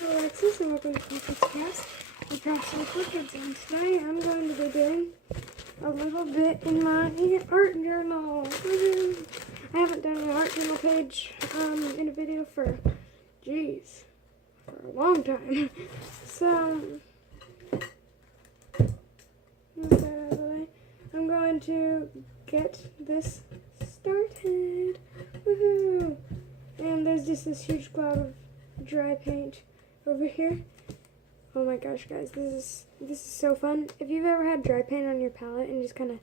it's Alexis and welcome to Cast, a Passion for Kids. And today I'm going to be doing a little bit in my art journal. Woo-hoo. I haven't done an art journal page in a video for a long time. So, move that out of the way. I'm going to get this started. Woohoo! And there's just this huge cloud of dry paint over here. Oh my gosh, guys, this is so fun. If you've ever had dry paint on your palette and just kind of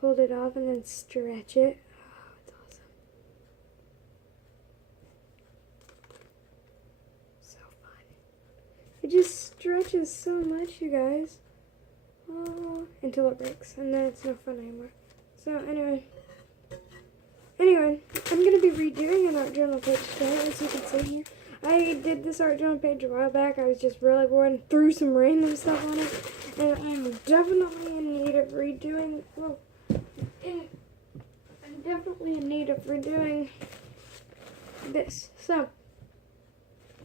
pulled it off and then stretch it, oh, it's awesome. So fun. It just stretches so much, you guys. Oh, until it breaks, and then it's no fun anymore. So anyway, I'm going to be redoing an art journal page today, as you can see here. I did this art journal page a while back. I was just really bored and threw some random stuff on it. And I'm definitely in need of redoing, this. So,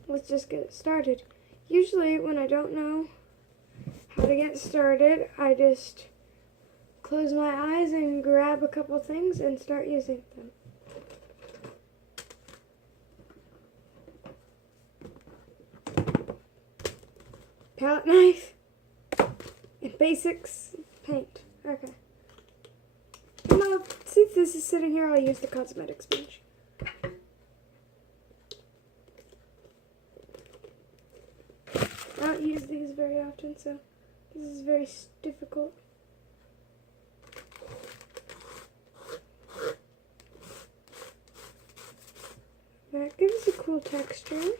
let's just get it started. Usually, when I don't know how to get started, I just close my eyes and grab a couple things and start using them. Palette knife and basics paint. Okay. And since this is sitting here, I'll use the cosmetic sponge. I don't use these very often, so this is very difficult. That gives a cool texture.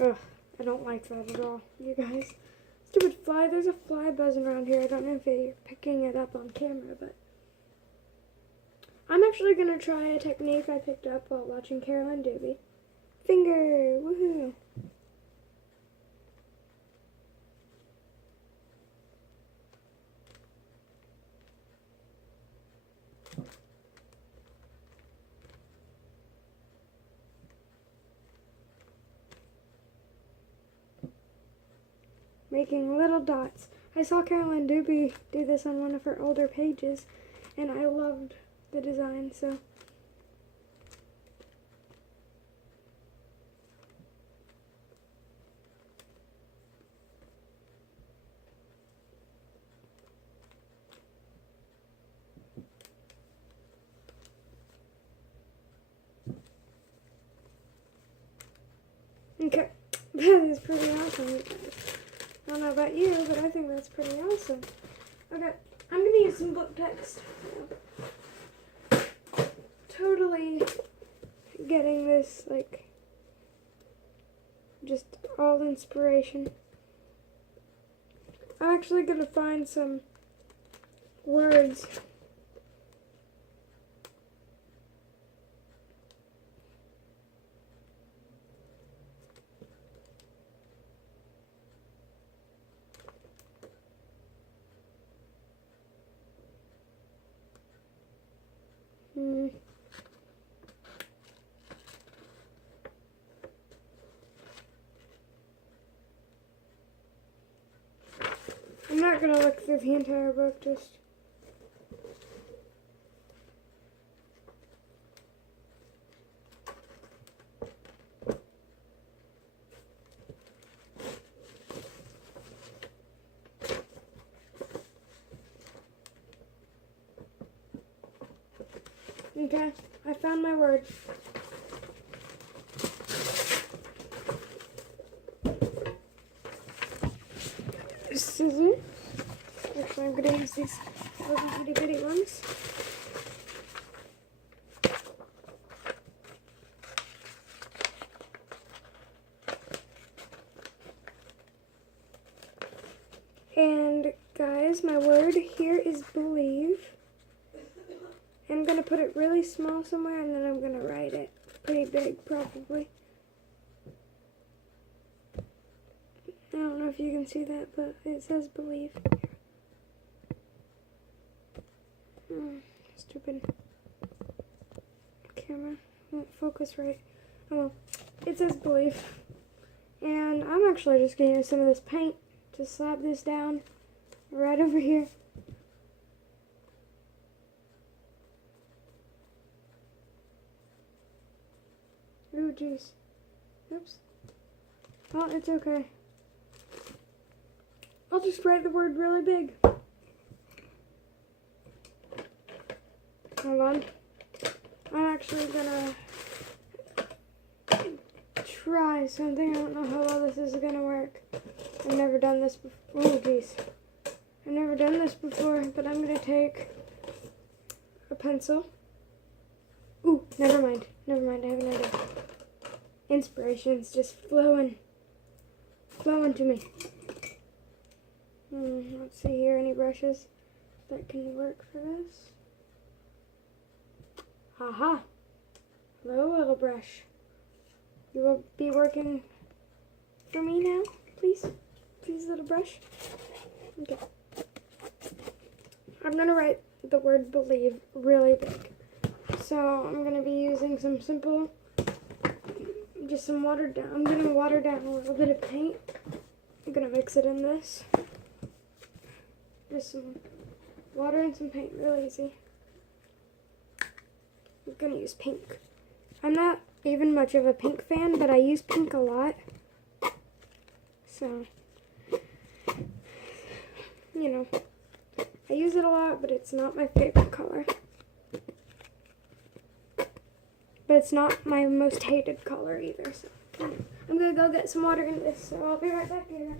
Ugh, I don't like that at all, you guys. Stupid fly. There's a fly buzzing around here. I don't know if you're picking it up on camera, but I'm actually going to try a technique I picked up while watching Carolyn Dube. Finger! Woohoo! Making little dots. I saw Carolyn Dube do this on one of her older pages, and I loved the design, so. Okay, that is pretty awesome, you guys. I don't know about you, but I think that's pretty awesome. Okay, I'm going to use some book text. Totally getting this, like, just all inspiration. I'm actually going to find some words. I'm not going to look through the entire book, just. Okay, I found my word. Scissors. Actually, I'm going to use these little itty bitty ones. And guys, my word here is believe. I'm going to put it really small somewhere, and then I'm going to write it pretty big, probably. I don't know if you can see that, but it says believe. Stupid camera won't focus right. Oh well, it says believe. And I'm actually just going to use some of this paint to slap this down right over here. Ooh, jeez. Oops. Well, it's okay. I'll just write the word really big. Hold on. I'm actually gonna try something. I don't know how well this is gonna work. I've never done this before. Oh, jeez. I've never done this before, but I'm gonna take a pencil. Ooh, never mind. Never mind, I have an idea. Inspiration's just flowing to me. Let's see here, any brushes that can work for this. Haha. Hello, little brush. You will be working for me now, please? Please, little brush. Okay. I'm gonna write the word believe really big. So I'm gonna be using some simple, just some watered down. I'm gonna water down a little bit of paint. I'm gonna mix it in this. Just some water and some paint, real easy. I'm gonna use pink. I'm not even much of a pink fan, but I use pink a lot. So, you know, I use it a lot, but it's not my favorite color. But it's not my most hated color either. So, I'm gonna go get some water in this, so I'll be right back here.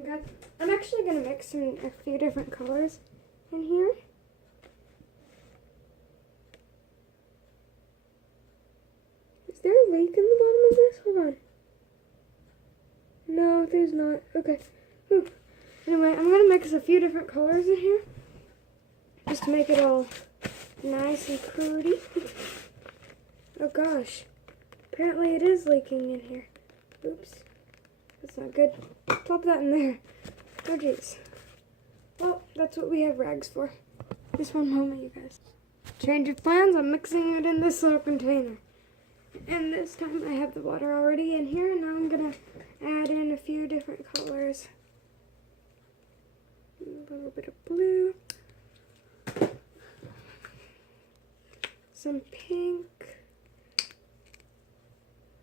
Okay. I'm actually going to mix a few different colors in here. Is there a leak in the bottom of this? Hold on. No, there's not. Okay. Whew. Anyway, I'm going to mix a few different colors in here, just to make it all nice and pretty. Oh gosh. Apparently it is leaking in here. Oops. That's not good. Plop that in there. Oh jeez. Well, that's what we have rags for. Just one moment, you guys. Change of plans. I'm mixing it in this little container. And this time I have the water already in here. And now I'm going to add in a few different colors. A little bit of blue. Some pink.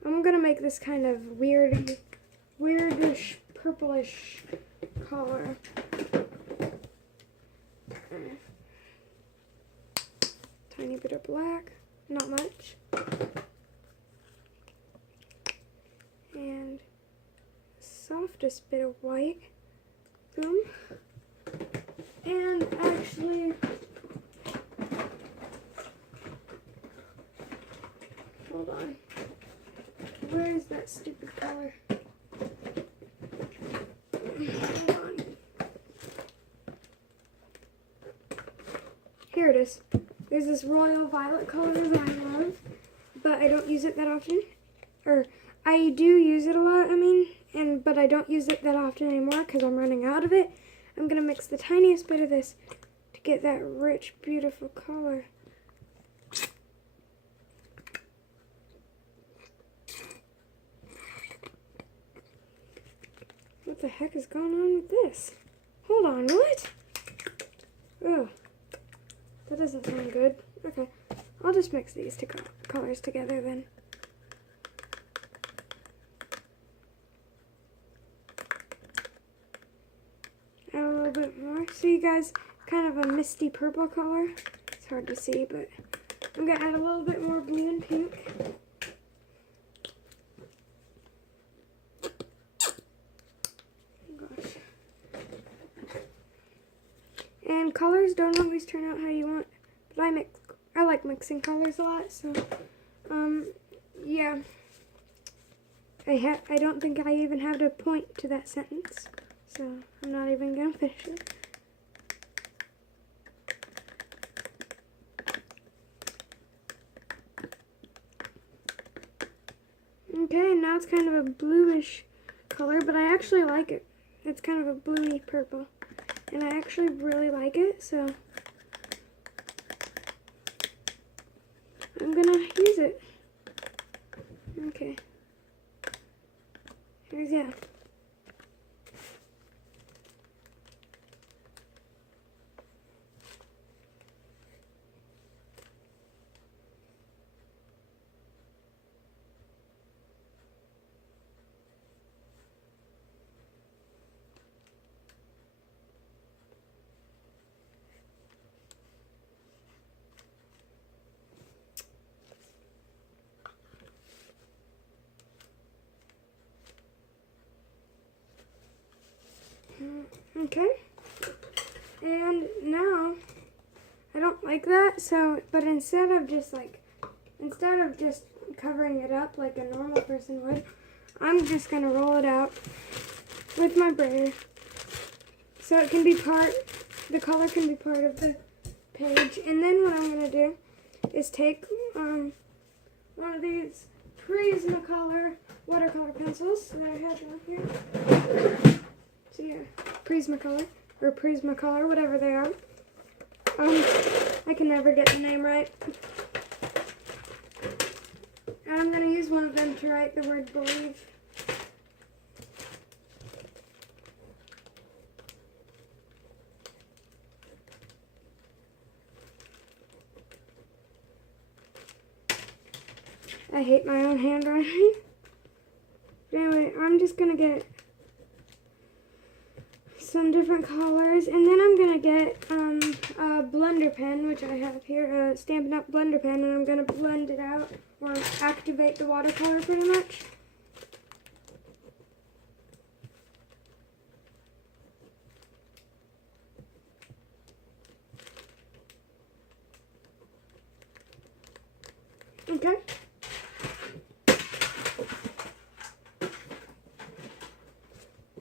I'm going to make this kind of weirdish, purplish color. Tiny bit of black, not much. And softest bit of white. Boom. And actually, hold on. Where is that stupid color? Hold on. Here it is. There's this royal violet color that I love, but I don't use it that often. Or I do use it a lot, but I don't use it that often anymore because I'm running out of it. I'm going to mix the tiniest bit of this to get that rich, beautiful color. What the heck is going on with this? Hold on, what? Ugh. That doesn't sound good. Okay, I'll just mix these two colors together then. Add a little bit more. So you guys, kind of a misty purple color. It's hard to see, but I'm going to add a little bit more blue and pink. And colors don't always turn out how you want, but I like mixing colors a lot, so, yeah. I don't think I even have to point to that sentence, so I'm not even going to finish it. Okay, now it's kind of a bluish color, but I actually like it. It's kind of a bluey purple, and I actually really like it, so I'm gonna use it. Okay. Here's yeah. Okay, and now I don't like that, so but instead of just covering it up like a normal person would, I'm just gonna roll it out with my brayer so it can be the color can be part of the page. And then what I'm gonna do is take one of these Prismacolor watercolor pencils that I have down here. So yeah, Prismacolor, whatever they are. I can never get the name right. And I'm gonna use one of them to write the word believe. I hate my own handwriting. Anyway, I'm just gonna get some different colors, and then I'm gonna get a blender pen, which I have here, a Stampin' Up! Blender pen, and I'm gonna blend it out or activate the watercolor pretty much. Okay.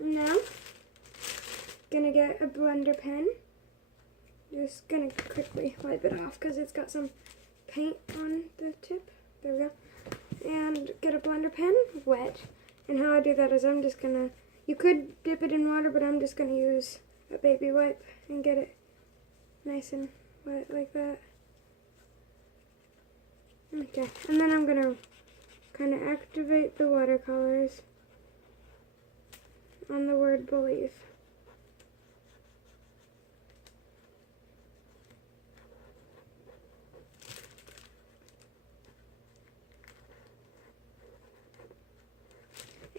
Now, gonna get a blender pen. Just gonna quickly wipe it off because it's got some paint on the tip. There we go. And get a blender pen, wet. And how I do that is I'm just gonna, you could dip it in water, but I'm just gonna use a baby wipe and get it nice and wet like that. Okay, and then I'm gonna kind of activate the watercolors on the word believe.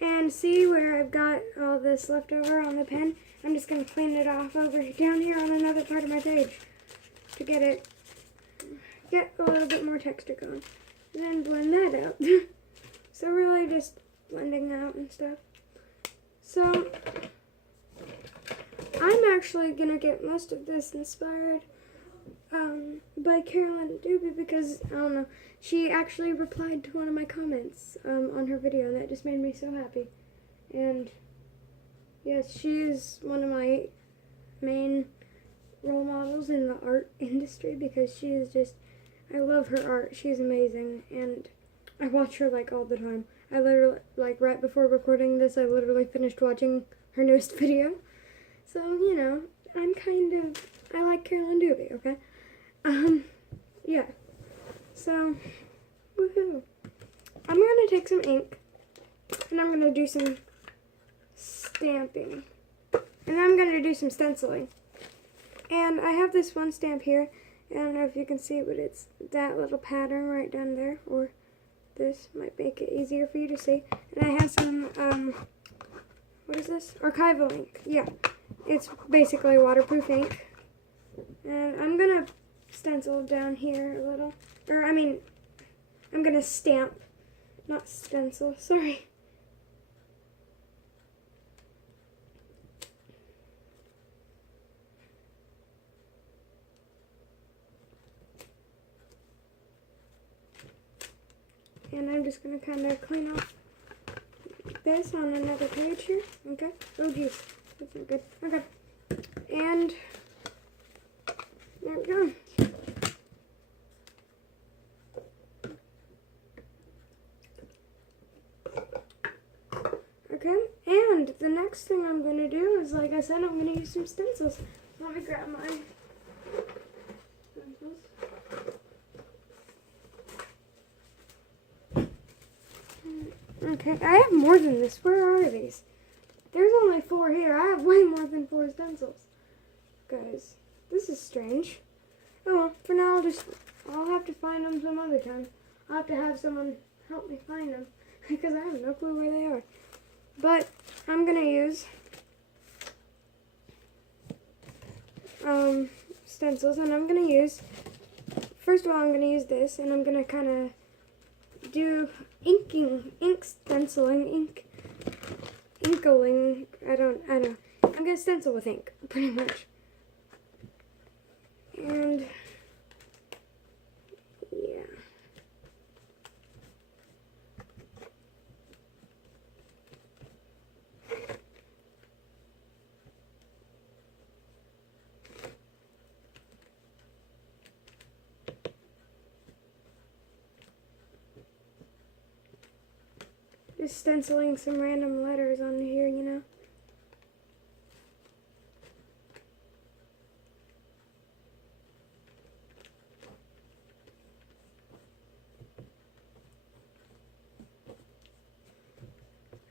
And see where I've got all this left over on the pen? I'm just going to clean it off over down here on another part of my page to get a little bit more texture going. And then blend that out. So really just blending out and stuff. So I'm actually going to get most of this inspired by Carolyn Dube because, I don't know, she actually replied to one of my comments on her video, and that just made me so happy. And yes, she is one of my main role models in the art industry because she is just, I love her art. She's amazing, and I watch her like all the time. I literally, like right before recording this, I literally finished watching her newest video. So, you know, I like Carolyn Dube, okay? Yeah. So, woohoo. I'm going to take some ink, and I'm going to do some stamping. And I'm going to do some stenciling. And I have this one stamp here. I don't know if you can see it, but it's that little pattern right down there. Or this might make it easier for you to see. And I have some, what is this? Archival ink. Yeah. It's basically waterproof ink. And I'm going to stencil down here a little. Or, I mean, I'm going to stamp, not stencil. Sorry. And I'm just going to kind of clean off this on another page here. Okay. Oh, geez. That's not good. Okay. And there we go. the next thing I'm going to do is, like I said, I'm going to use some stencils. Let me grab my stencils. Okay, I have more than this. Where are these? There's only 4 here. I have way more than 4 stencils. Guys, this is strange. Oh well, for now I'll have to find them some other time. I'll have to have someone help me find them because I have no clue where they are. But I'm gonna use stencils, and I'm gonna use, first of all, I'm gonna use this, and I'm gonna kind of do ink stenciling, inkling. I don't know. I'm gonna stencil with ink, pretty much. And yeah. Just stenciling some random letters on here, you know.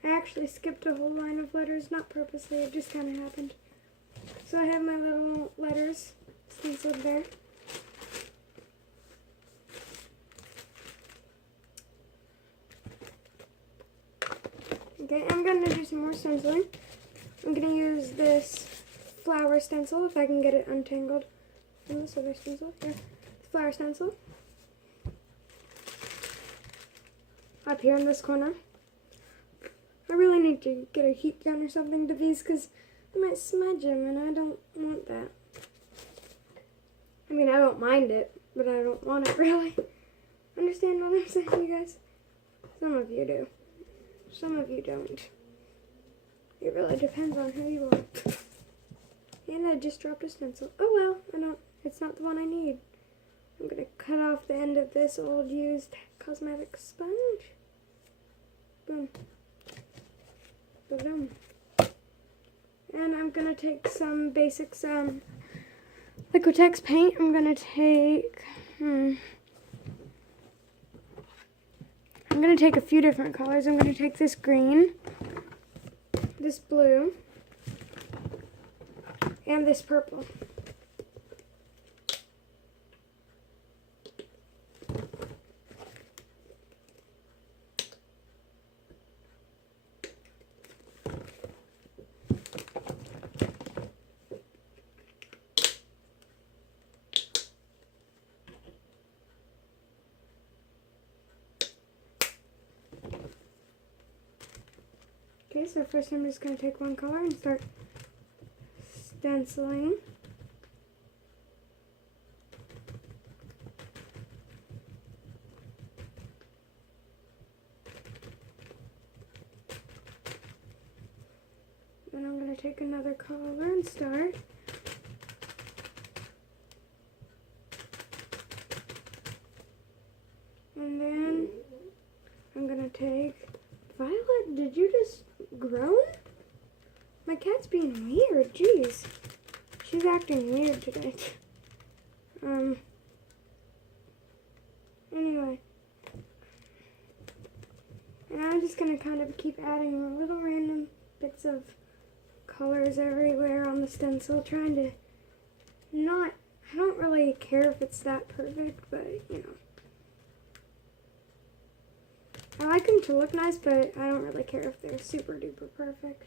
I actually skipped a whole line of letters, not purposely, it just kind of happened. So I have my little letters stenciled there. Okay, I'm going to do some more stenciling. I'm going to use this flower stencil, if I can get it untangled from this other stencil. Here, the flower stencil. Up here in this corner. I really need to get a heat gun or something to these because I might smudge them, and I don't want that. I mean, I don't mind it, but I don't want it really. Understand what I'm saying, you guys? Some of you do. Some of you don't. It really depends on who you are. And I just dropped a stencil. Oh well, it's not the one I need. I'm gonna cut off the end of this old used cosmetic sponge. Boom. Boom. And I'm gonna take some basics, Liquitex paint. I'm gonna take, I'm going to take a few different colors. I'm going to take this green, this blue, and this purple. Okay, so first I'm just going to take one color and start stenciling. Then I'm going to take another color and start. And then I'm going to take Violet, did you just groan? My cat's being weird, jeez. She's acting weird today. Anyway. And I'm just gonna kind of keep adding little random bits of colors everywhere on the stencil, trying to I don't really care if it's that perfect, but you know. I like them to look nice, but I don't really care if they're super duper perfect.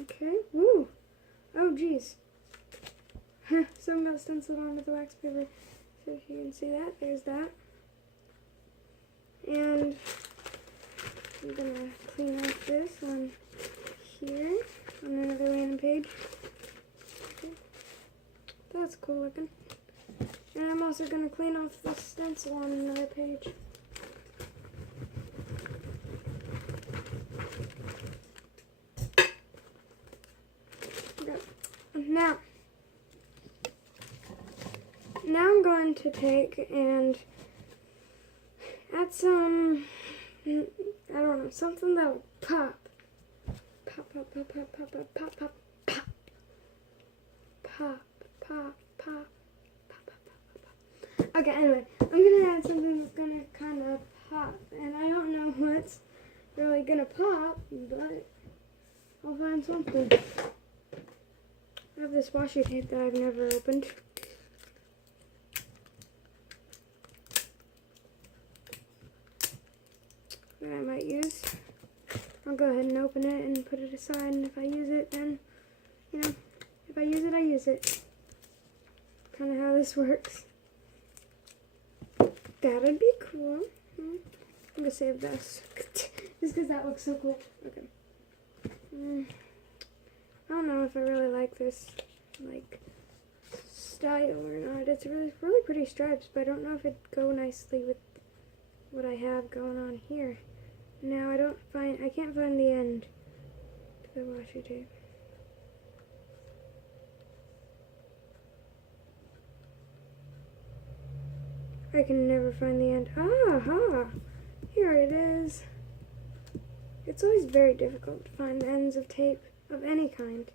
Okay, woo! Oh, geez. Some got stenciled onto the wax paper. So if you can see that, there's that. And I'm going to clean off this one here on another random page. Okay. That's cool looking. And I'm also going to clean off the stencil on another page. now I'm going to take and add some, I don't know, something that'll pop. Pop, pop, pop, pop, pop, pop, pop, pop, pop. Pop, pop, pop, pop, pop, pop, pop. Okay, anyway, I'm gonna add something that's gonna kind of pop, and I don't know what's really gonna pop, but I'll find something. I have this washi tape that I've never opened. That I might use. I'll go ahead and open it and put it aside, and if I use it, then, you know, if I use it, I use it. Kind of how this works. That'd be cool. I'm gonna save this just because that looks so cool. Okay. I don't know if I really like this like style or not. It's really pretty stripes, but I don't know if it'd go nicely with what I have going on here. Now I can't find the end to the washi tape. I can never find the end. Aha! Here it is. It's always very difficult to find the ends of tape of any kind.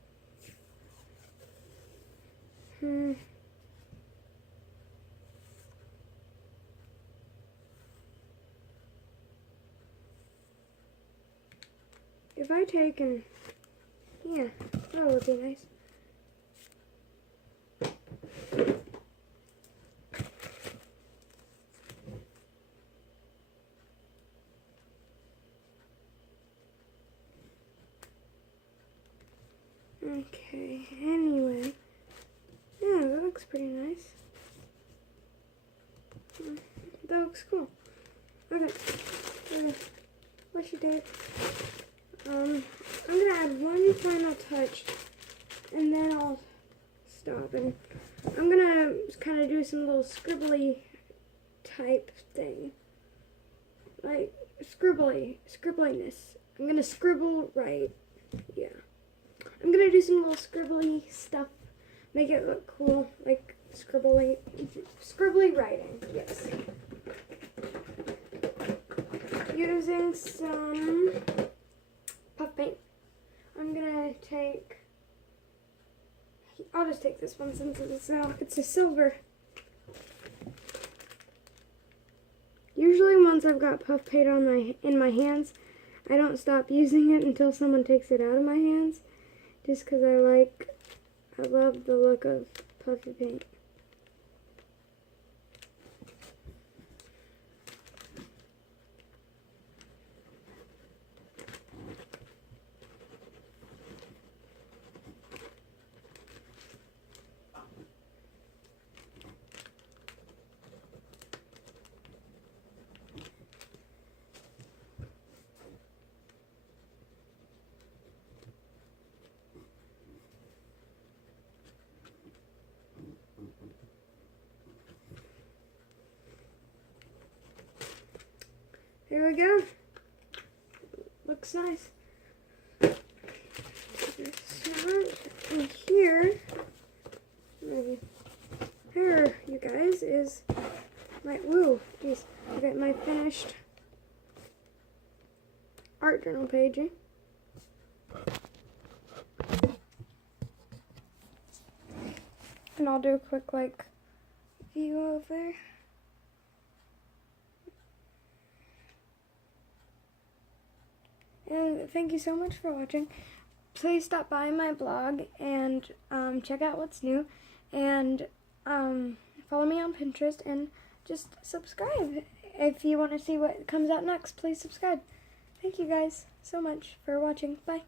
If I take and, yeah, that would be nice. Okay, anyway, yeah, that looks pretty nice. That looks cool. Okay, washi tape. I'm gonna add one final touch, and then I'll stop. And I'm gonna kind of do some little scribbly type thing, like scribbliness. I'm gonna scribble right, yeah. I'm gonna do some little scribbly stuff, make it look cool, like scribbly writing, yes. Using some puff paint. I'll just take this one since it's a silver. Usually once I've got puff paint in my hands, I don't stop using it until someone takes it out of my hands. Just because I love the look of puffy paint. Here we go. Looks nice. And here, you guys, is my, okay, my finished art journal page. And I'll do a quick, view over. And thank you so much for watching. Please stop by my blog and check out what's new. And follow me on Pinterest and just subscribe. If you want to see what comes out next, please subscribe. Thank you guys so much for watching. Bye.